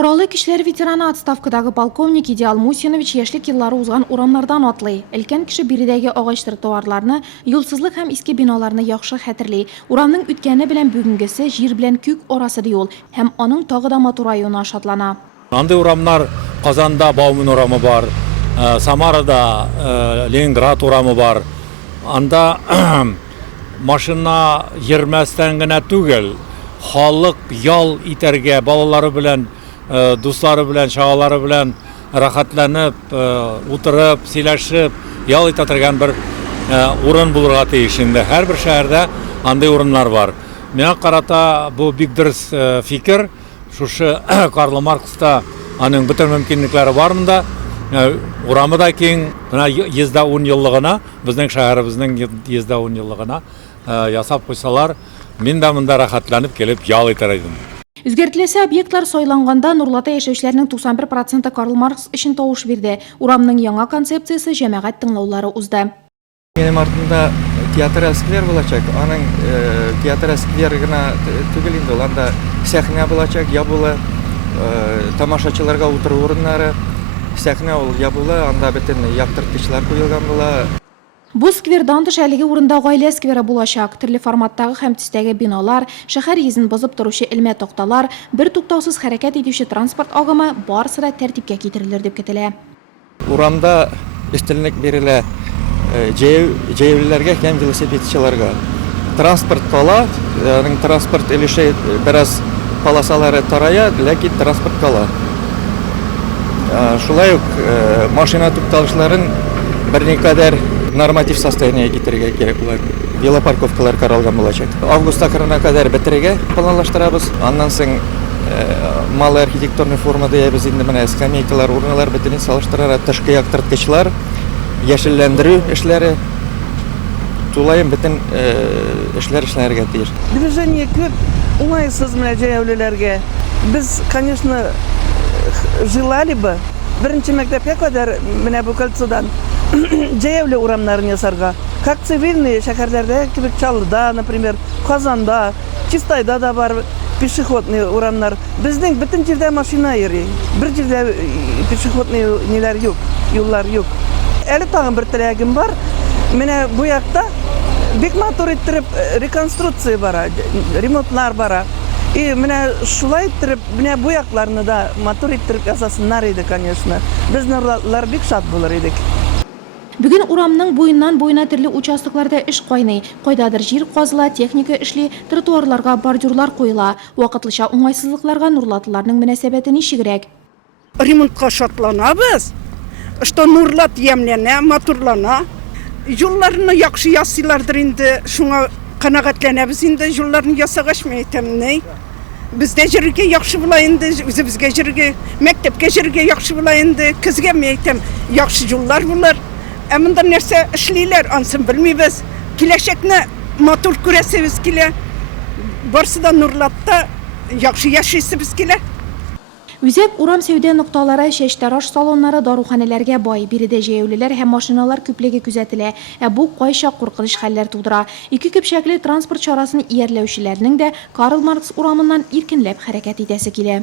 Құралы кішілер ветераны отставкадағы полковник Идеал Мусинович яшілік еллары узған урамлардан атлый. Әлкен кіші бередегі ағаш тротуарларны, юлсызлық һәм иске биналарны яхшы хәтерлей. Урамның үткәне белән бүгінгесе жир белән күк орасы юл һәм аның тағы да матур районы шатлана. Андый урамнар Казанда Бауман урамы бар, Самарада Ленинград урамы бар. Анда машина йөрмәстән генә түгел, халык ял итәргә балалары белән, дуслары белән, шагалары белән рахатланып, утырып, сөйләшеп, ял итә торган бер урын булырга тиеш инде. Һәрбер шәһәрдә андый урыннар бар. Миңа карата бу бик дөрес фикер. Шушы Карл Маркста аның бөтен мөмкинлекләре бар монда. Урамы да киң, менә 110 еллыгына, безнең шәһәребезнең 110 еллыгына ясап куйсалар, мин дә монда рахатланып килеп ял итәр идем. Үзгәртеләсе объектлар сойланганда Нурлата яшәүчеләрнең 91% Карл Маркс өчен тавыш бирде. Урамның яңа концепциясе җәмәгать тыңлаулары узды. Минем артында театр сквер булачак. Аның театр сквер гына түгел инде, ул анда сәхнә булачак, ябулы, тамашачыларга утыру урыннары. Сәхнә ул ябулы, анда бөтен яктырткычлар куелган була. Бу сквердан тыш әлеге урында гаилә скверы булачак. Төрле форматтагы һәм төстәге биналар, шәһәр йөзен бозып торучы элмә токталар, бер туктаусыз хәрәкәт итүче транспорт агымы барысы да тәртипкә китерелер дип көтелә. Урамда өстенлек бирелә җәяүлеләргә һәм велосипедчыларга. Транспорт кала, аның транспорт өлеше бераз полосалары тарая, ләкин транспорт кала. Шулай ук машина тукталышларын берникадәр норматив состояние китергә кирәк була. Велопарковкалар каралган булачак. Август ахырына кадәр бетерергә планлаштырабыз. Аннан соң малый архитектурный формада ябыз инде менә скамейкалар, урыннар бөтенләй салыштырара, тышкы яктырткычлар, яшелләндерү эшләре, тулайым бөтен эшләр эшләргә тиеш. Движение күп, уңайсыз менә җәяүлеләргә. Без, конечно, желали бы беренче мәктәпкә кадәр менә бу кольцодан җәяүле урамнарын ясарга. Как цивильные шәһәрләрдә кебек Чаллыда, например, Казанда, Чистайда да бар пешеходный урамнар. Безнең бөтен җирдә машина йөри. Бер җирдә пешеходный ниләр юк, юллар юк. Әле тагын бер теләгем бар. Менә бу якта бик матур иттереп реконструкция бара, ремонтлар бара. И менә шулай иттереп, менә бу якларны да матур иттереп ясасыннар иде, конечно. Без нурлар бик шат булыр идек. Бүген урамның буеннан буена төрле участокларда эш кайный. Кайдадыр җир казыла, техника эшли, тротуарларга бордюрлар куела. Вакытлыча уңайсызлыкларга Нурлатыларның мөнәсәбәте ничегрәк? Ремонтка шатланабыз. Что Нурлат ямләнә, матурлана. Юлларны яхшы ясыйлардыр инде, шуңа канәгатьләнәбез инде, юлларны ясагач мәйтәмнәй. Бездә җиргә яхшы була инде, үзебезгә җиргә, мәктәпкә җиргә яхшы була инде, кызга мәйтәм, яхшы юллар булыр. Ә монда нәрсә эшлиләр, ансын белмибез. Киләчәкне матур күрәсебез килә. Барсы да Нурлатта яхшы яшисебез килә. Үзәк урам сәүдә нокталары, чәчтараш салоннары, даруханәләргә бай. Биредә җәяүлеләр һәм машиналар күплеге күзәтелә. Ә бу кайчак куркыныч хәлләр тудыра. Ике көпчәкле транспорт чарасын иярләүчеләрнең дә Карл Маркс урамыннан иркенләп хәрәкәт итәсе килә.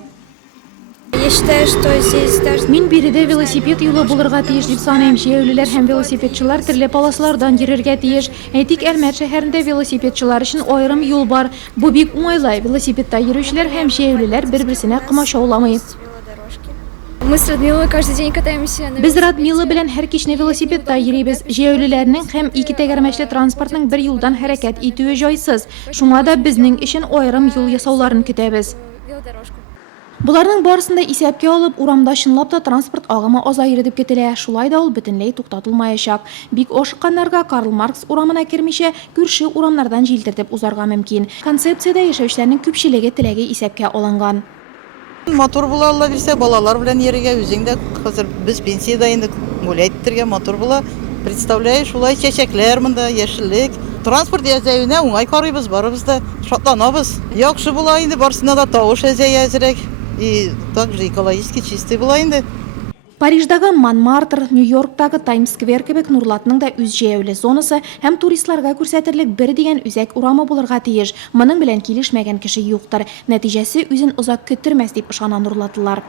Мин биредә велосипед юлы булырга тиеш дип саныйм. Җәяүлеләр һәм велосипедчылар төрле полослардан йөрергә тиеш. Әйтик, Әлмәт шәһәрендә велосипедчылар өчен аерым юл бар. Бу бик уңайлы. Велосипедта йөрүчеләр һәм җәяүлеләр бер-берсенә кымашауламый. Мы с Радмилой каждый день катаемся. Без Радмила белән һәр кичне велосипедта йөрибез. Җәяүлеләрнең һәм ике тәгәрмәчле транспортның бер юлдан хәрәкәт итүе җайсыз. Шуңа да безнең өчен аерым юл ясауларын көтәбез. Буларның барысында исәпкә алып, урамда чынлап та транспорт агымы азаер дип көтелә. Шулай да ул бөтенләй туктатылмаячак. Бик ашыкканнарга Карл Маркс урамына кермичә, күрше урамнардан җилтертеп узарга мөмкин. Концепциядә яшәүчеләрнең күпчелеге теләге исәпкә алынган. Матур була Алла бирсә, балалар белән йөрергә, үзең дә хәзер без пенсиядә инде, гулять итәргә матур була. Представляешь, шулай чәчәкләр монда, яшеллек. Транспорт язәвенә уңай карыйбыз, барыбыз да шатланабыз. Яхшы була инде, барысына да тавыш әзәй әзрәк. И также экологически чистый була инде. Париждагы Монмартр, Нью-Йорктагы Таймс-сквер кебек Нурлатның да үз җәяүле зонасы һәм туристларга күрсәтерлек бер дигән үзәк урамы булырга тиеш. Моның белән килешмәгән кеше юктыр. Нәтиҗәсе үзен озак көттермәс дип ышана Нурлатлылар.